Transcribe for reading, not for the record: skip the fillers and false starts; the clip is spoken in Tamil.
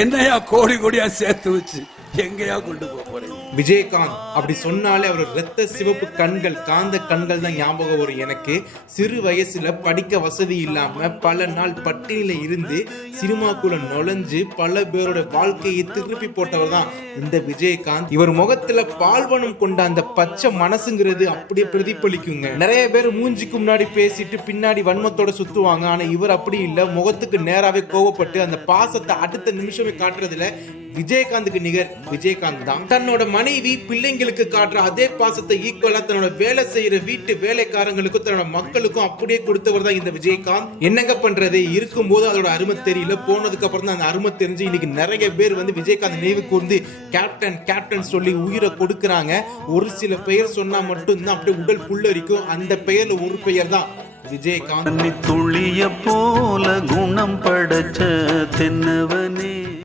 என்னையா கோடி கோடியா சேர்த்து வச்சு எங்கயா கொண்டு போறீங்க? விஜயகாந்த் அப்படி சொன்னாலே அவர் ரத்த சிவப்பு கண்கள், காந்த கண்கள் தான் ஞாபகம் வரும் எனக்கு. சிறு வயசுல படிக்க வசதி இல்லாம பல நாள் பட்டினியில இருந்து சினிமாக்குள்ள நுழைஞ்சு பல பேரோட வாழ்க்கையை திருப்பி போட்டவர் தான் இந்த விஜயகாந்த். இவர் முகத்துல பால்வனம் கொண்ட அந்த பச்சை மனசுங்கிறது அப்படியே பிரதிபலிக்குங்க. நிறைய பேர் மூஞ்சிக்கு முன்னாடி பேசிட்டு பின்னாடி வன்மத்தோட சுத்துவாங்க. ஆனா இவர் அப்படி இல்ல, முகத்துக்கு நேராவே கோவப்பட்டு அந்த பாசத்தை அடுத்த நிமிஷமே காட்டுறதுல விஜயகாந்துக்கு நிகர் விஜயகாந்த் தான். தன்னோட மனைவி பிள்ளைங்களுக்கு காட்டுற அதே பாசத்தை ஈக்குவலா தன்னோட வேலை செய்யற வீட்டு வேலைக்காரங்களுக்கும் தன்னோட மக்களுக்கும் அப்படியே கொடுத்தவர் தான் இந்த விஜயகாந்த். என்னங்க பண்றது, இருக்கும்போது அதோட அருமை தெரியல, போனதுக்கு அப்புறம் தான் அந்த அருமை தெரிஞ்சு இன்னைக்கு நிறைய பேர் விஜயகாந்த் நினைவு கூர்ந்து கேப்டன் கேப்டன் சொல்லி உயிரை கொடுக்கறாங்க. ஒரு சில பெயர் சொன்னா மட்டும்தான் அப்படியே உடல் புல்லரிக்கும். அந்த பெயர்ல ஒரு பெயர் தான் விஜயகாந்த். துளிய போல குணம் படைச்ச தென்னவனே.